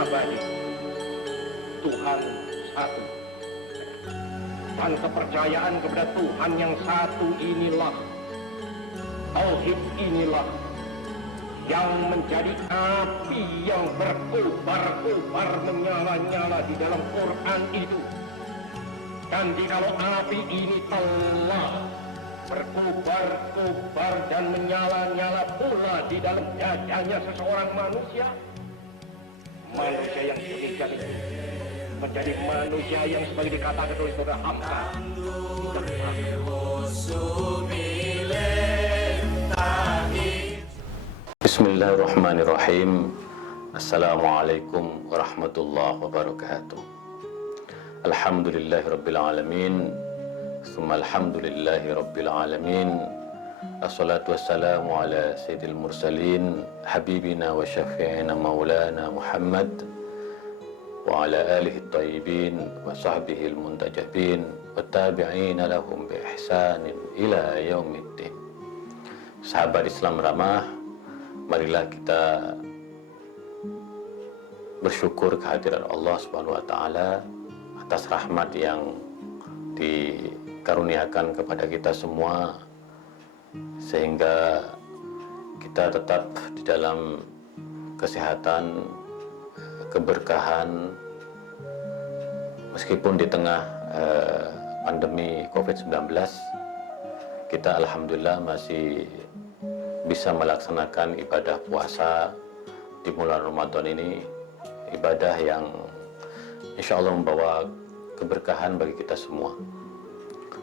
abadi. Tuhan satu. Dan kepercayaan kepada Tuhan yang satu inilah, tauhid inilah yang menjadi api yang berkobar-kobar menyala-nyala di dalam Quran itu. Dan jikalau api ini telah berkobar-kobar dan menyala-nyala pula di dalam dadanya seseorang manusia, manusia yang demikian itu menjadi manusia yang sebagai dikatakan oleh saudara Hamka. Bismillahirrahmanirrahim. Assalamualaikum warahmatullahi wabarakatuh. Alhamdulillahirabbil alamin. Tsumma alhamdulillahirabbil alamin. Assalatu wassalamu ala sayyidil mursalin habibina wa syafi'ina maulana Muhammad wa ala alihi at-tayyibin wa sahbihi al-muntajabin wa tabi'ina lahum bi ihsanin ila yaumiddin. Sahabat Islam ramah, marilah kita bersyukur kehadiran Allah Subhanahu wa taala atas rahmat yang dikaruniakan kepada kita semua, sehingga kita tetap di dalam kesehatan, keberkahan, meskipun di tengah pandemi COVID-19. Kita alhamdulillah masih bisa melaksanakan ibadah puasa di bulan Ramadan ini, ibadah yang insya Allah membawa keberkahan bagi kita semua.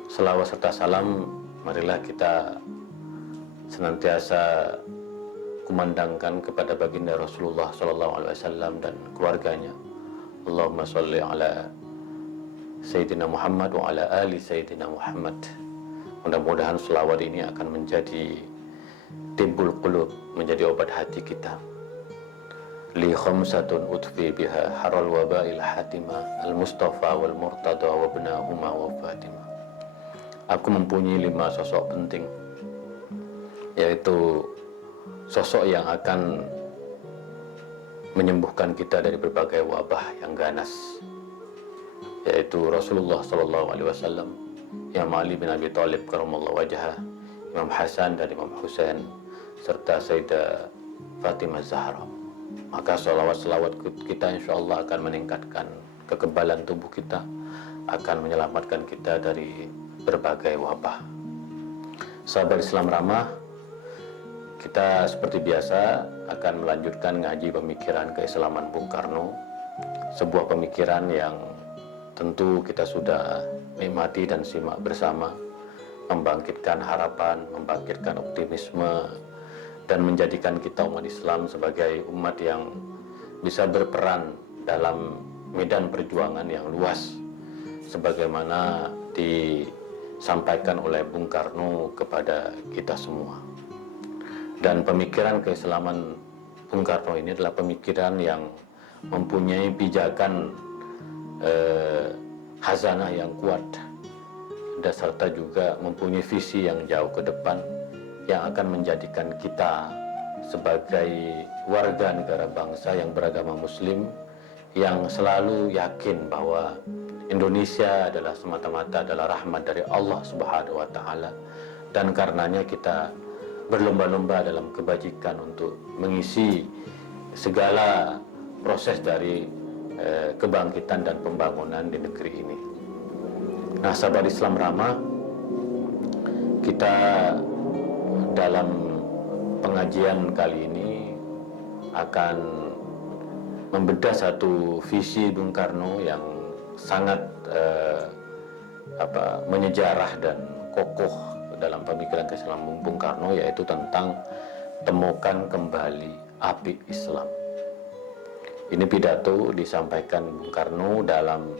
Selawat serta salam marilah kita senantiasa kumandangkan kepada baginda Rasulullah SAW dan keluarganya. Allahumma sholli ala Sayyidina Muhammad wa ala ali Sayyidina Muhammad. Mudah-mudahan selawat ini akan menjadi timbul qulub, menjadi obat hati kita. Li khamsatun utfi biha haral wabail hatima al-mustafa wal murtada wa ibnahuma wa fatima. Aku mempunyai 5 sosok penting, yaitu sosok yang akan menyembuhkan kita dari berbagai wabah yang ganas, yaitu Rasulullah SAW, Imam Ali bin Abi Thalib karramallahu wajhah, Imam Hasan dan Imam Husain, serta Sayyidah Fatimah Zahra. Maka selawat-selawat kita insya Allah akan meningkatkan kekebalan tubuh kita, akan menyelamatkan kita dari berbagai wabah. Sahabat Islam ramah, kita seperti biasa akan melanjutkan ngaji pemikiran keislaman Bung Karno, sebuah pemikiran yang tentu kita sudah nikmati dan simak bersama, membangkitkan harapan, membangkitkan optimisme, dan menjadikan kita umat Islam sebagai umat yang bisa berperan dalam medan perjuangan yang luas, sebagaimana disampaikan oleh Bung Karno kepada kita semua. Dan pemikiran keislaman Bung Karno ini adalah pemikiran yang mempunyai pijakan khazanah yang kuat, dan serta juga mempunyai visi yang jauh ke depan, yang akan menjadikan kita sebagai warga negara bangsa yang beragama Muslim, yang selalu yakin bahwa Indonesia adalah semata-mata adalah rahmat dari Allah Subhanahu wa taala, dan karenanya kita berlomba-lomba dalam kebajikan untuk mengisi segala proses dari kebangkitan dan pembangunan di negeri ini. Nah, sahabat Islam ramah, kita dalam pengajian kali ini akan membedah satu visi Bung Karno yang sangat menyejarah dan kokoh dalam pemikiran keislaman Bung Karno, yaitu tentang temukan kembali api Islam. Ini pidato disampaikan Bung Karno dalam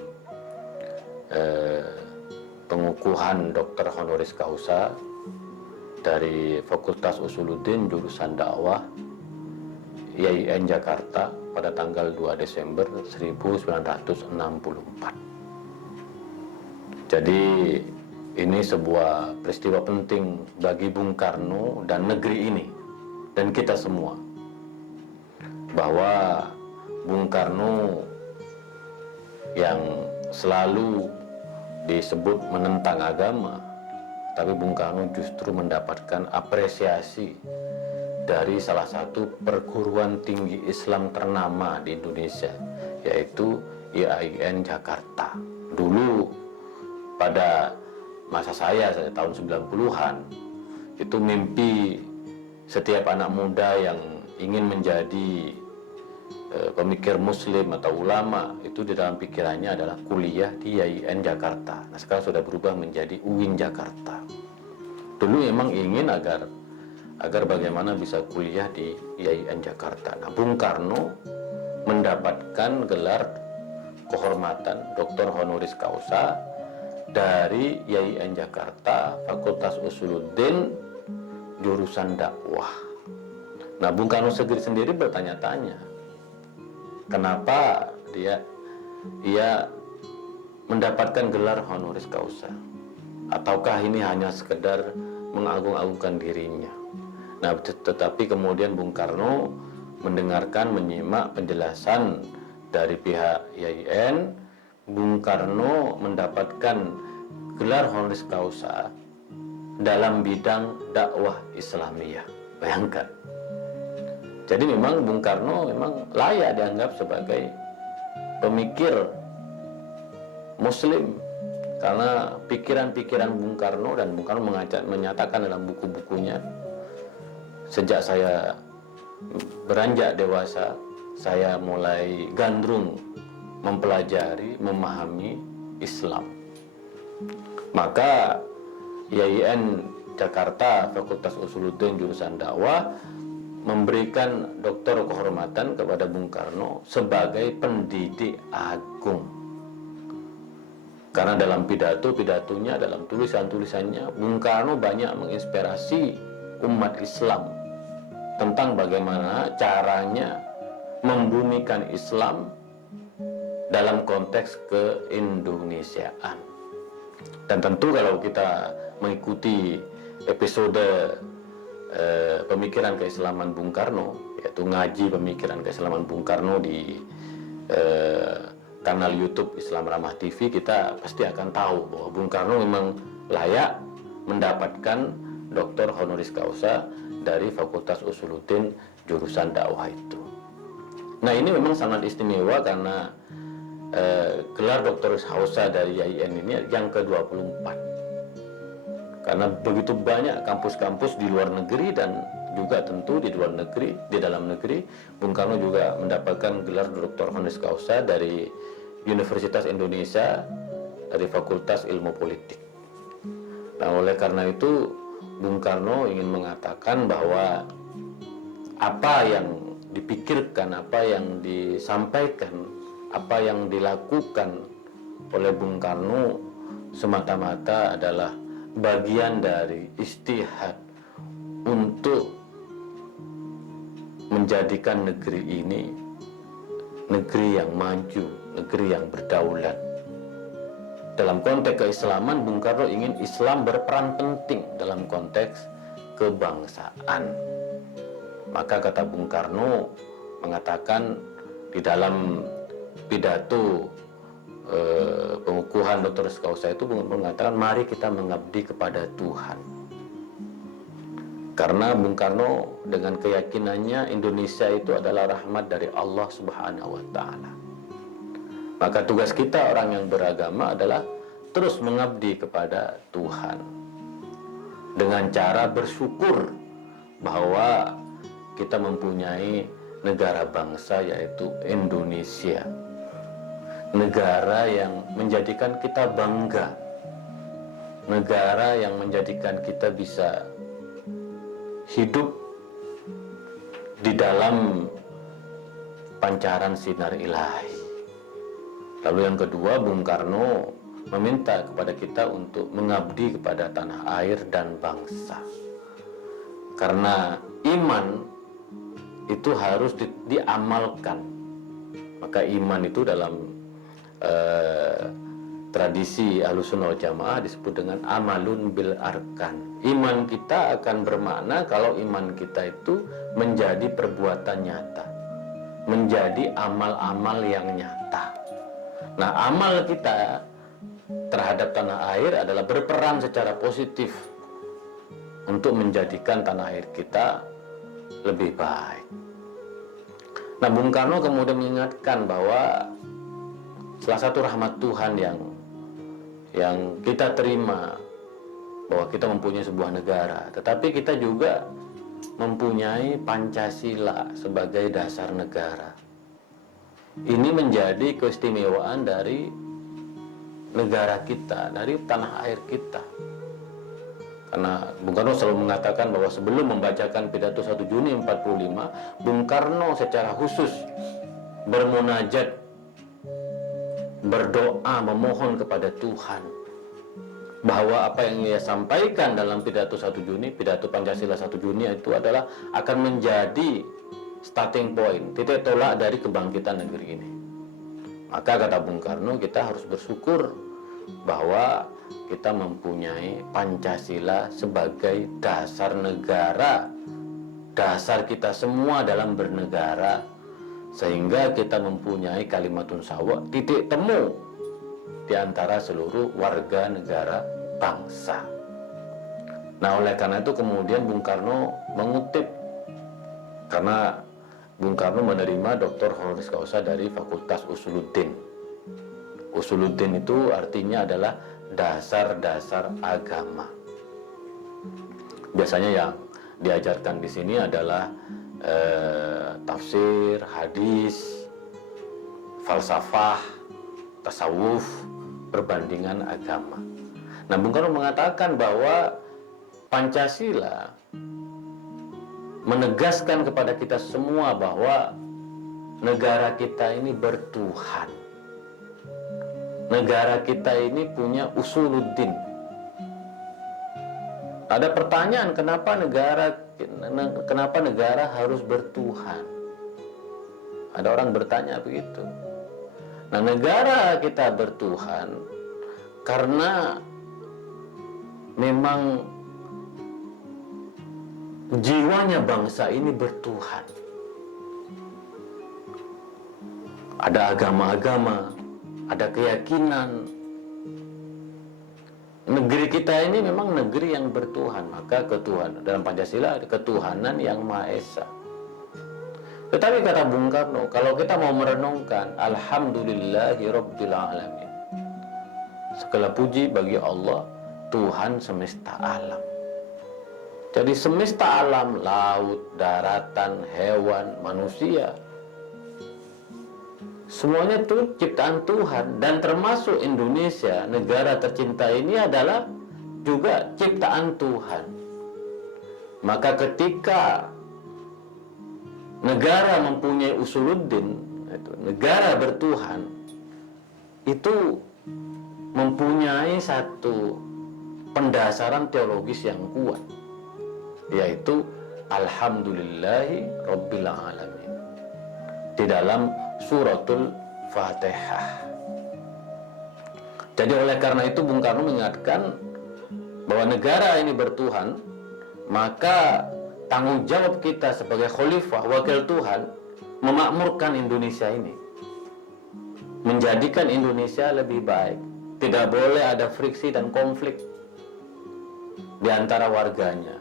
pengukuhan Dr. Honoris Causa dari Fakultas Usuluddin jurusan dakwah IAIN Jakarta pada tanggal 2 Desember 1964. Jadi ini sebuah peristiwa penting bagi Bung Karno dan negeri ini dan kita semua, bahwa Bung Karno yang selalu disebut menentang agama, tapi Bung Karno justru mendapatkan apresiasi dari salah satu perguruan tinggi Islam ternama di Indonesia, yaitu IAIN Jakarta. Dulu pada masa saya tahun 90-an, itu mimpi setiap anak muda yang ingin menjadi pemikir muslim atau ulama, itu di dalam pikirannya adalah kuliah di IAIN Jakarta. Nah, sekarang sudah berubah menjadi UIN Jakarta. Dulu memang ingin agar bagaimana bisa kuliah di IAIN Jakarta. Nah, Bung Karno mendapatkan gelar kehormatan Dr. Honoris Causa dari IAIN Jakarta, Fakultas Usuluddin, jurusan dakwah. Nah, Bung Karno sendiri bertanya-tanya, kenapa ia mendapatkan gelar honoris causa? Ataukah ini hanya sekedar mengagung-agungkan dirinya? Nah, tetapi kemudian Bung Karno mendengarkan, menyimak penjelasan dari pihak IAIN. Bung Karno mendapatkan gelar honoris causa dalam bidang dakwah Islamiyah. Bayangkan. Jadi memang Bung Karno memang layak dianggap sebagai pemikir Muslim, karena pikiran-pikiran Bung Karno, dan Bung Karno menyatakan dalam buku-bukunya, sejak saya beranjak dewasa, saya mulai gandrung mempelajari, memahami Islam. Maka IAIN Jakarta, Fakultas Usuluddin, jurusan dakwah, memberikan doktor kehormatan kepada Bung Karno sebagai pendidik agung. Karena dalam pidatonya, dalam tulisannya, Bung Karno banyak menginspirasi umat Islam tentang bagaimana caranya membumikan Islam dalam konteks keindonesiaan. Dan tentu kalau kita mengikuti episode pemikiran keislaman Bung Karno, yaitu ngaji pemikiran keislaman Bung Karno di kanal YouTube Islam Ramah TV, kita pasti akan tahu bahwa Bung Karno memang layak mendapatkan doktor honoris causa dari Fakultas Usuluddin jurusan dakwah itu. Nah, ini memang sangat istimewa karena gelar doktor causa dari IAIN ini yang ke-24. Karena begitu banyak kampus-kampus di luar negeri dan juga tentu di luar negeri, di dalam negeri, Bung Karno juga mendapatkan gelar Dr. Honoris Causa dari Universitas Indonesia, dari Fakultas Ilmu Politik. Nah, oleh karena itu, Bung Karno ingin mengatakan bahwa apa yang dipikirkan, apa yang disampaikan, apa yang dilakukan oleh Bung Karno semata-mata adalah bagian dari istihad untuk menjadikan negeri ini negeri yang maju, negeri yang berdaulat. Dalam konteks keislaman, Bung Karno ingin Islam berperan penting dalam konteks kebangsaan. Maka kata Bung Karno mengatakan di dalam pidato pengukuhan Dr. Causa itu, mengatakan mari kita mengabdi kepada Tuhan. Karena Bung Karno dengan keyakinannya Indonesia itu adalah rahmat dari Allah Subhanahu wa Ta'ala. Maka tugas kita orang yang beragama adalah terus mengabdi kepada Tuhan dengan cara bersyukur bahwa kita mempunyai negara bangsa, yaitu Indonesia. Negara yang menjadikan kita bangga, negara yang menjadikan kita bisa hidup di dalam pancaran sinar ilahi. Lalu yang kedua, Bung Karno meminta kepada kita untuk mengabdi kepada tanah air dan bangsa. Karena iman itu harus diamalkan. Maka iman itu dalam tradisi Ahlussunnah wal Jamaah disebut dengan amalun bil arkan. Iman kita akan bermakna kalau iman kita itu menjadi perbuatan nyata. menjadi amal-amal yang nyata. Nah, amal kita terhadap tanah air adalah berperan secara positif untuk menjadikan tanah air kita lebih baik. Nah, Bung Karno kemudian mengingatkan bahwa salah satu rahmat Tuhan yang kita terima bahwa kita mempunyai sebuah negara, tetapi kita juga mempunyai Pancasila sebagai dasar negara. Ini menjadi keistimewaan dari negara kita, dari tanah air kita. Karena Bung Karno selalu mengatakan bahwa sebelum membacakan pidato 1 Juni 45, Bung Karno secara khusus bermunajat, berdoa, memohon kepada Tuhan bahwa apa yang ia sampaikan dalam pidato 1 Juni, pidato Pancasila 1 Juni itu adalah akan menjadi starting point, titik tolak dari kebangkitan negeri ini. Maka kata Bung Karno, kita harus bersyukur bahwa kita mempunyai Pancasila sebagai dasar negara, dasar kita semua dalam bernegara, sehingga kita mempunyai kalimatun sawa, titik temu di antara seluruh warga negara bangsa. Nah, oleh karena itu kemudian Bung Karno mengutip, karena Bung Karno menerima Dr. Honoris Causa dari Fakultas Usuluddin. Usuluddin itu artinya adalah dasar-dasar agama. Biasanya yang diajarkan di sini adalah tafsir, hadis, falsafah, tasawuf, perbandingan agama. Nah, Bung Karno mengatakan bahwa Pancasila menegaskan kepada kita semua bahwa negara kita ini bertuhan. Negara kita ini punya usuluddin. Ada pertanyaan, kenapa negara harus bertuhan? Ada orang bertanya begitu. Nah, negara kita bertuhan karena memang jiwanya bangsa ini bertuhan. Ada agama-agama, ada keyakinan. Negeri kita ini memang negeri yang bertuhan. Maka ketuhanan dalam Pancasila ada ketuhanan yang Maha Esa. Tetapi kata Bung Karno, kalau kita mau merenungkan, alhamdulillahirabbil alamin, segala puji bagi Allah, Tuhan semesta alam. Jadi semesta alam, laut, daratan, hewan, manusia, semuanya itu ciptaan Tuhan. Dan termasuk Indonesia, negara tercinta ini adalah juga ciptaan Tuhan. Maka ketika negara mempunyai usuluddin, negara bertuhan, itu mempunyai satu pendasaran teologis yang kuat, yaitu alhamdulillahi rabbil alamin di dalam suratul Fatihah. Jadi oleh karena itu Bung Karno mengingatkan bahwa negara ini bertuhan, maka tanggung jawab kita sebagai khalifah, wakil Tuhan, memakmurkan Indonesia ini, menjadikan Indonesia lebih baik. Tidak boleh ada friksi dan konflik di antara warganya.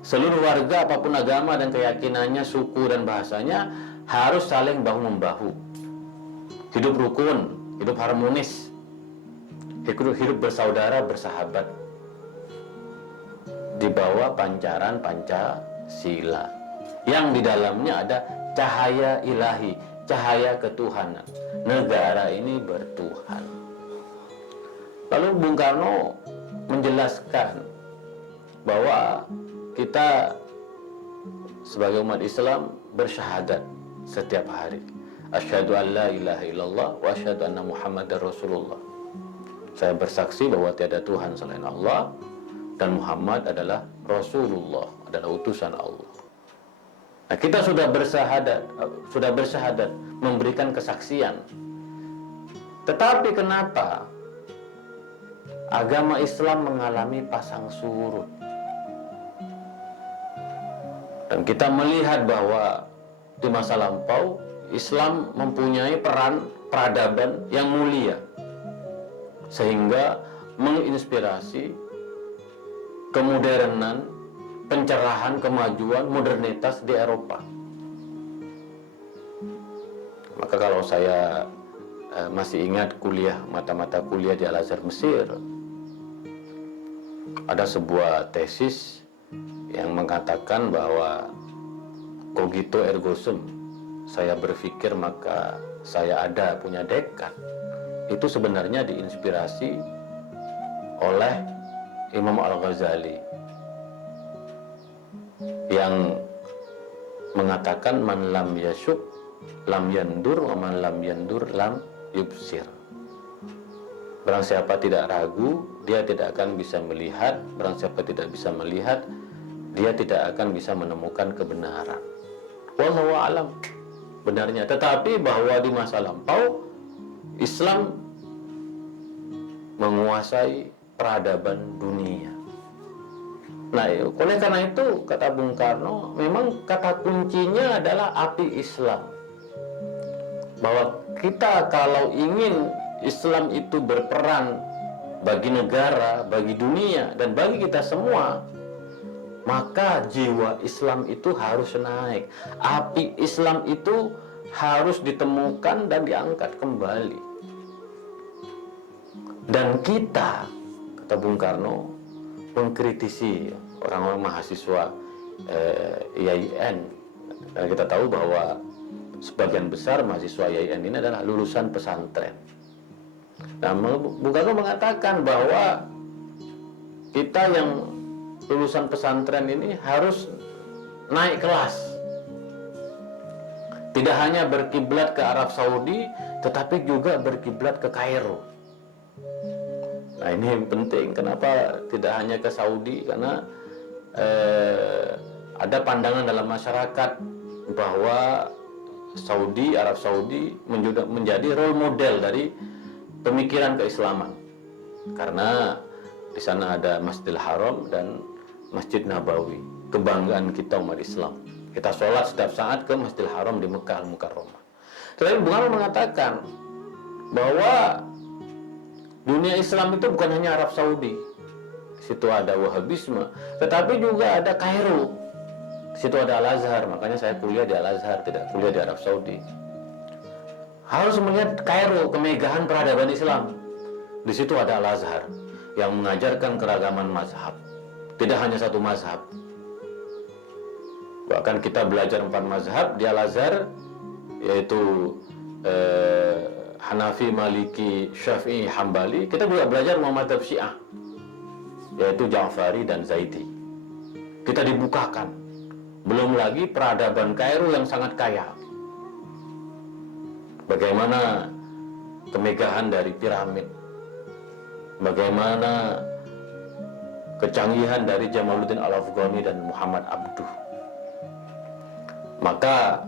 Seluruh warga apapun agama dan keyakinannya, suku dan bahasanya harus saling bahu-membahu. Hidup rukun, hidup harmonis, hidup bersaudara, bersahabat di bawah pancaran Pancasila yang di dalamnya ada cahaya ilahi, cahaya ketuhanan. Negara ini bertuhan. Lalu Bung Karno menjelaskan bahwa kita sebagai umat Islam bersyahadat setiap hari. Asyhadu an la ilaha illallah wa asyhadu anna Muhammadar Rasulullah. Saya bersaksi bahwa tiada Tuhan selain Allah dan Muhammad adalah Rasulullah, adalah utusan Allah. Nah, kita sudah bersyahadat, memberikan kesaksian. Tetapi kenapa agama Islam mengalami pasang surut? Dan kita melihat bahwa di masa lampau Islam mempunyai peran peradaban yang mulia sehingga menginspirasi kemodernan, pencerahan, kemajuan, modernitas di Eropa. Maka kalau saya masih ingat kuliah, mata-mata kuliah di Al-Azhar Mesir, ada sebuah tesis yang mengatakan bahwa cogito ergo sum, saya berpikir maka saya ada, punya tekad, itu sebenarnya diinspirasi oleh Imam Al-Ghazali yang mengatakan man lam yasyuk lam yandur wa man lam yandur lam yubsir. Barang siapa tidak ragu, dia tidak akan bisa melihat. Barang siapa tidak bisa melihat, dia tidak akan bisa menemukan kebenaran. Wallahu a'lam benarnya. Tetapi bahwa di masa lampau Islam menguasai peradaban dunia. Nah, oleh karena itu kata Bung Karno, memang kata kuncinya adalah api Islam. Bahwa kita kalau ingin Islam itu berperan bagi negara, bagi dunia, dan bagi kita semua, maka jiwa Islam itu harus naik. Api Islam itu harus ditemukan dan diangkat kembali. Dan kita, kata Bung Karno, mengkritisi orang-orang mahasiswa IAIN. Dan kita tahu bahwa sebagian besar mahasiswa IAIN ini adalah lulusan pesantren. Nah, Bung Karno mengatakan bahwa kita yang lulusan pesantren ini harus naik kelas. Tidak hanya berkiblat ke Arab Saudi, tetapi juga berkiblat ke Kairo. Nah, ini penting. Kenapa tidak hanya ke Saudi? Karena ada pandangan dalam masyarakat bahwa Saudi, Arab Saudi menjadi role model dari pemikiran keislaman. Karena di sana ada Masjidil Haram dan Masjid Nabawi, kebanggaan kita umat Islam. Kita sholat setiap saat ke Masjidil Haram di Mekah Al-Mukarramah. Tetapi Bung Karno mengatakan bahwa dunia Islam itu bukan hanya Arab Saudi. Di situ ada Wahabisme, tetapi juga ada Kairo. Di situ ada Al-Azhar, makanya saya kuliah di Al-Azhar, tidak kuliah di Arab Saudi. Harus melihat Kairo, kemegahan peradaban Islam. Di situ ada Al-Azhar yang mengajarkan keragaman mazhab. Tidak hanya satu mazhab. Bahkan kita belajar 4 mazhab di Al-Azhar, yaitu Hanafi, Maliki, Syafi'i, Hambali. Kita juga belajar mazhab Syiah, yaitu Ja'fari dan Zaidi. Kita dibukakan. Belum lagi peradaban Kairo yang sangat kaya. Bagaimana kemegahan dari piramid, bagaimana kecanggihan dari Jamaluddin Al-Afghani dan Muhammad Abduh. Maka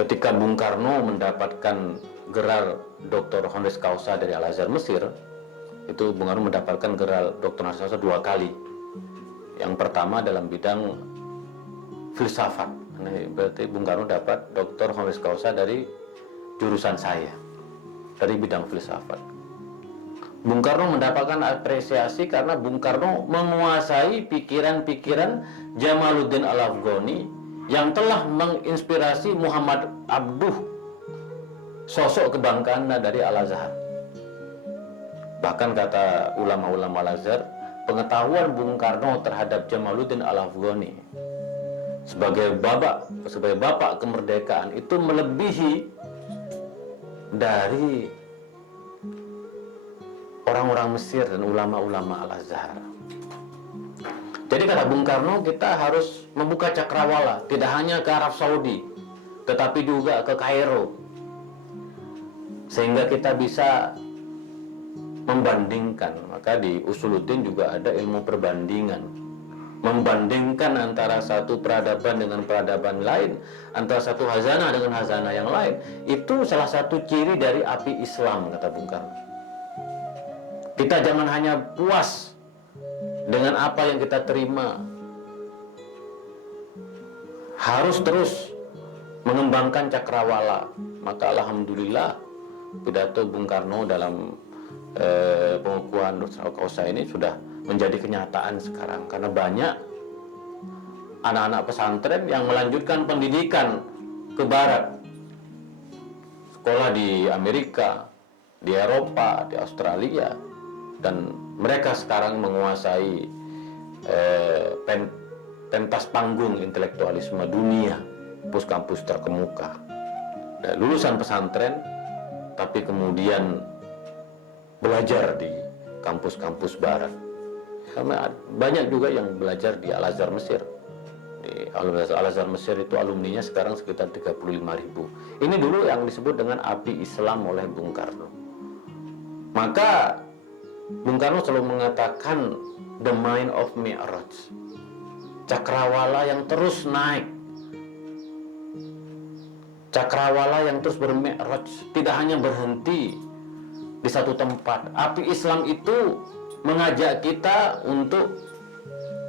ketika Bung Karno mendapatkan gelar Dr. Honoris Causa dari Al-Azhar Mesir, itu Bung Karno mendapatkan gelar Dr. Honoris Causa 2 kali. Yang pertama dalam bidang filsafat. Ini berarti Bung Karno dapat Dr. Honoris Causa dari jurusan saya, dari bidang filsafat. Bung Karno mendapatkan apresiasi karena Bung Karno menguasai pikiran-pikiran Jamaluddin Al-Afghani yang telah menginspirasi Muhammad Abduh, sosok kebanggaan dari Al-Azhar. Bahkan kata ulama-ulama Al-Azhar, pengetahuan Bung Karno terhadap Jamaluddin Al-Afghani sebagai bapak kemerdekaan itu melebihi dari orang-orang Mesir dan ulama-ulama Al-Azhar. Jadi kata Bung Karno, kita harus membuka cakrawala, tidak hanya ke Arab Saudi, tetapi juga ke Kairo, sehingga kita bisa membandingkan. Maka di Usuluddin juga ada ilmu perbandingan, membandingkan antara satu peradaban dengan peradaban lain, antara satu hazanah dengan hazanah yang lain. Itu salah satu ciri dari api Islam, kata Bung Karno. Kita jangan hanya puas dengan apa yang kita terima, harus terus mengembangkan cakrawala. Maka alhamdulillah pidato Bung Karno dalam pengukuhan Nusra Kausa ini sudah menjadi kenyataan sekarang, karena banyak anak-anak pesantren yang melanjutkan pendidikan ke barat, sekolah di Amerika, di Eropa, di Australia, dan mereka sekarang menguasai pentas panggung intelektualisme dunia, kampus-kampus terkemuka. Dan lulusan pesantren tapi kemudian belajar di kampus-kampus barat. Karena banyak juga yang belajar di Al-Azhar Mesir. Di Al-Azhar Mesir itu alumninya sekarang sekitar 35.000. Ini dulu yang disebut dengan api Islam oleh Bung Karno. Maka Bung Karno selalu mengatakan the mind of Mi'raj, cakrawala yang terus naik, cakrawala yang terus bermi'raj, tidak hanya berhenti di satu tempat. Api Islam itu mengajak kita untuk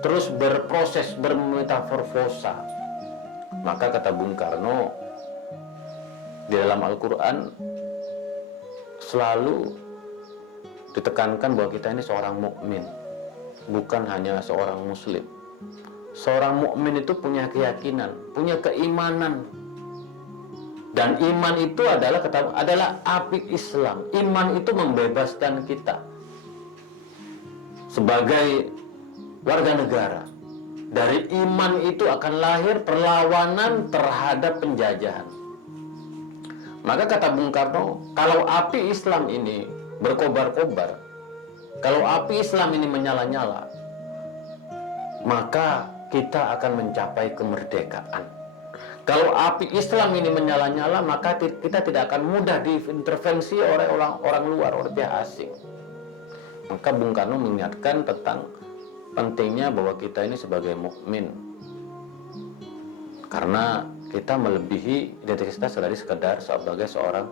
terus berproses, bermetaforfosa. Maka kata Bung Karno di dalam Al-Quran selalu ditekankan bahwa kita ini seorang mukmin, bukan hanya seorang muslim. Seorang mukmin itu punya keyakinan, punya keimanan. Dan iman itu adalah api Islam. Iman itu membebaskan kita sebagai warga negara. Dari iman itu akan lahir perlawanan terhadap penjajahan. Maka kata Bung Karno, kalau api Islam ini berkobar-kobar, kalau api Islam ini menyala-nyala, maka kita akan mencapai kemerdekaan. Kalau api Islam ini menyala-nyala, maka kita tidak akan mudah diintervensi oleh orang luar, oleh pihak asing. Maka Bung Karno mengingatkan tentang pentingnya bahwa kita ini sebagai mukmin, karena kita melebihi identitas kita dari sekedar sebagai seorang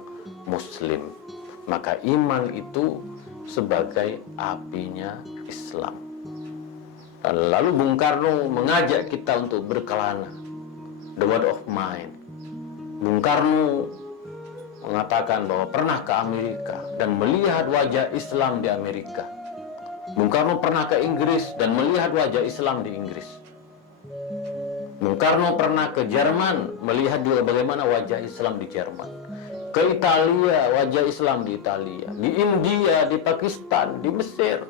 muslim. Maka iman itu sebagai apinya Islam. Dan lalu Bung Karno mengajak kita untuk berkelana, the word of mind. Bung Karno mengatakan bahwa pernah ke Amerika dan melihat wajah Islam di Amerika. Bung Karno pernah ke Inggris dan melihat wajah Islam di Inggris. Bung Karno pernah ke Jerman, melihat juga bagaimana wajah Islam di Jerman. Ke Italia, wajah Islam di Italia. Di India, di Pakistan, di Mesir.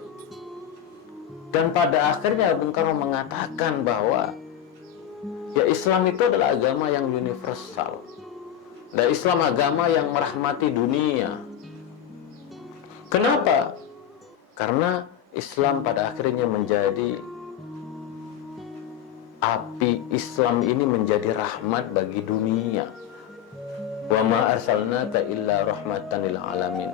Dan pada akhirnya Bung Karno mengatakan bahwa ya Islam itu adalah agama yang universal. Dan Islam agama yang merahmati dunia. Kenapa? Karena Islam pada akhirnya menjadi api Islam ini menjadi rahmat bagi dunia. Wa ma arsalnaka illa rahmatan lil alamin.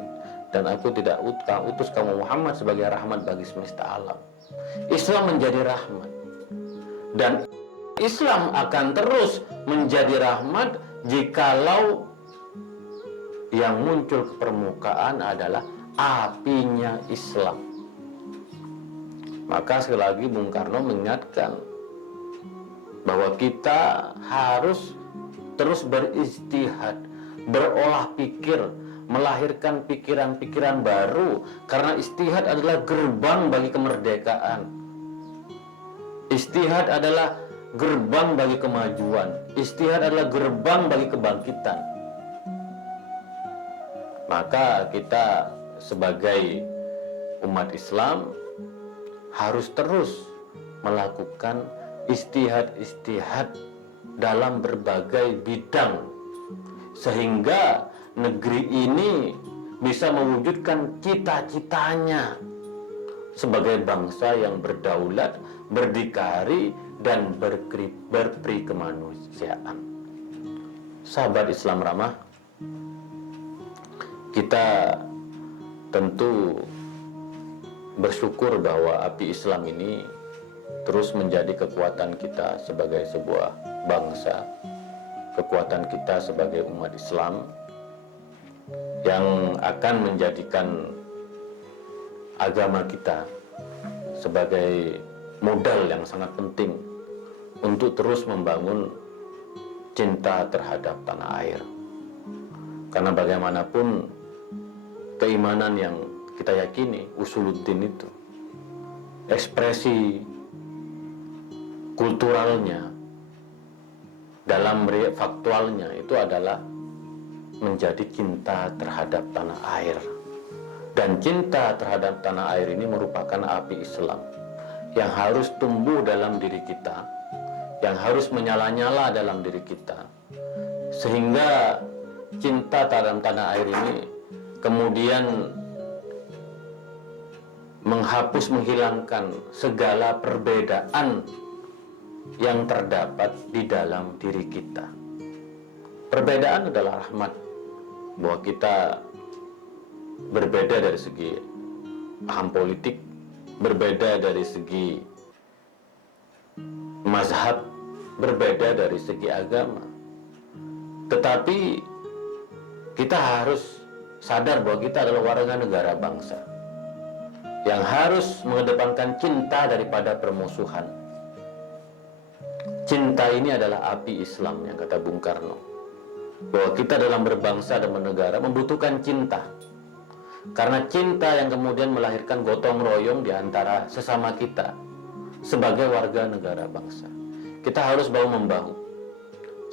Dan aku tidak utus kamu Muhammad sebagai rahmat bagi semesta alam. Islam menjadi rahmat. Dan Islam akan terus menjadi rahmat jikalau yang muncul ke permukaan adalah apinya Islam. Maka sekali lagi Bung Karno mengingatkan bahwa kita harus terus beristihad, berolah pikir, melahirkan pikiran-pikiran baru, karena istihad adalah gerbang bagi kemerdekaan. Istihad adalah gerbang bagi kemajuan. Istihad adalah gerbang bagi kebangkitan. Maka kita sebagai umat Islam harus terus melakukan istihad-istihad dalam berbagai bidang, sehingga negeri ini bisa mewujudkan cita-citanya sebagai bangsa yang berdaulat, berdikari, dan berperi kemanusiaan. Sahabat Islam ramah, kita tentu bersyukur bahwa api Islam ini terus menjadi kekuatan kita sebagai sebuah bangsa, kekuatan kita sebagai umat Islam yang akan menjadikan agama kita sebagai modal yang sangat penting untuk terus membangun cinta terhadap tanah air. Karena bagaimanapun keimanan yang kita yakini, usuluddin itu, ekspresi kulturalnya, dalam faktualnya itu adalah menjadi cinta terhadap tanah air. Dan cinta terhadap tanah air ini merupakan api Islam yang harus tumbuh dalam diri kita, yang harus menyala-nyala dalam diri kita, sehingga cinta terhadap tanah air ini kemudian menghilangkan segala perbedaan yang terdapat di dalam diri kita. Perbedaan adalah rahmat, bahwa kita berbeda dari segi paham politik, berbeda dari segi mazhab, berbeda dari segi agama. Tetapi kita harus sadar bahwa kita adalah warga negara bangsa yang harus mengedepankan cinta daripada permusuhan. Cinta ini adalah api Islam, yang kata Bung Karno, bahwa kita dalam berbangsa dan bernegara membutuhkan cinta. Karena cinta yang kemudian melahirkan gotong royong di antara sesama kita sebagai warga negara bangsa. Kita harus bahu-membahu.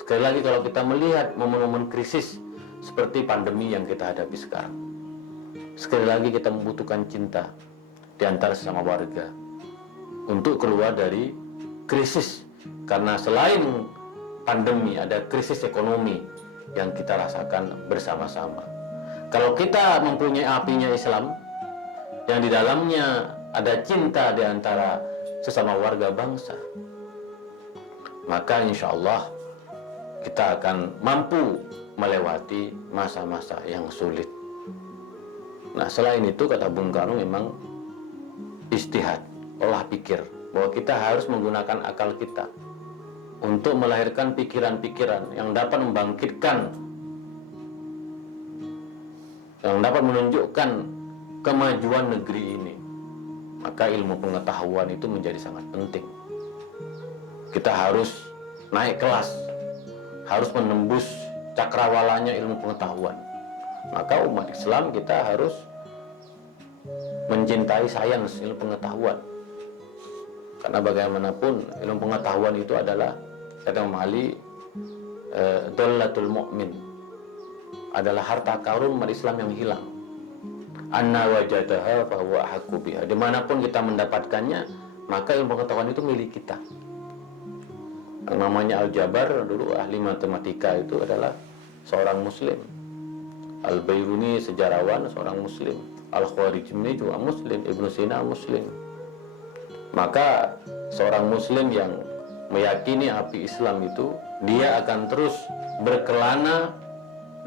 Sekali lagi, kalau kita melihat momen-momen krisis seperti pandemi yang kita hadapi sekarang, sekali lagi kita membutuhkan cinta di antara sesama warga untuk keluar dari krisis. Karena selain pandemi, ada krisis ekonomi yang kita rasakan bersama-sama. Kalau kita mempunyai apinya Islam, yang di dalamnya ada cinta di antara sesama warga bangsa, maka insya Allah kita akan mampu melewati masa-masa yang sulit. Nah, selain itu, kata Bung Karno, memang istihad, olah pikir, bahwa kita harus menggunakan akal kita untuk melahirkan pikiran-pikiran yang dapat membangkitkan, yang dapat menunjukkan kemajuan negeri ini. Maka ilmu pengetahuan itu menjadi sangat penting. Kita harus naik kelas, harus menembus cakrawalanya ilmu pengetahuan. Maka umat Islam kita harus mencintai sains, ilmu pengetahuan. Karena bagaimanapun ilmu pengetahuan itu adalah, kata Imam Ali, dallatul mu'min, adalah harta karun umat Islam yang hilang. Anna wajadaha fahuwa ahqqu biha. Dimanapun kita mendapatkannya, maka ilmu pengetahuan itu milik kita. Yang namanya Al-Jabar, dulu ahli matematika itu adalah seorang muslim. Al-Bairuni sejarawan, seorang muslim. Al-Khwarizmi juga muslim. Ibnu Sina muslim. Maka seorang muslim yang meyakini api Islam itu, dia akan terus berkelana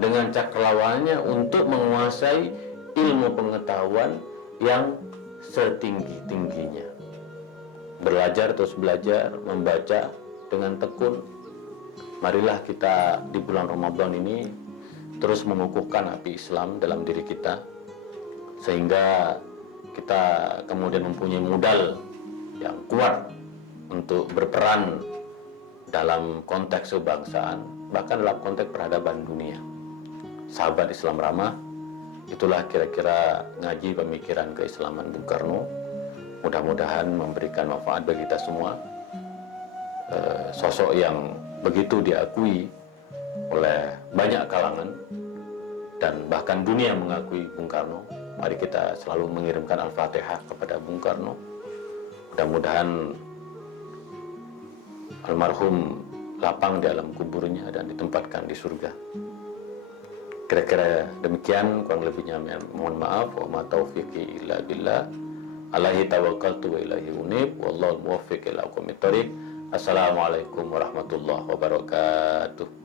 dengan cakrawalanya untuk menguasai ilmu pengetahuan yang setinggi-tingginya. Belajar, terus belajar, membaca dengan tekun. Marilah kita di bulan Ramadan ini terus mengukuhkan api Islam dalam diri kita, sehingga kita kemudian mempunyai modal yang kuat untuk berperan dalam konteks kebangsaan, bahkan dalam konteks peradaban dunia. Sahabat Islam ramah, itulah kira-kira ngaji pemikiran keislaman Bung Karno. Mudah-mudahan memberikan manfaat bagi kita semua. Sosok yang begitu diakui oleh banyak kalangan dan bahkan dunia mengakui Bung Karno. Mari kita selalu mengirimkan Al-Fatihah kepada Bung Karno. Mudah-mudahan almarhum lapang di alam kuburnya dan ditempatkan di surga. Kira-kira demikian, kurang lebihnya mohon maaf. Wa ma taufiqi illa billah. Alaihi tawakkaltu wa ilaihi unib. Wallahu muwaffiq ila aqwamit thoriq. Assalamualaikum warahmatullahi wabarakatuh.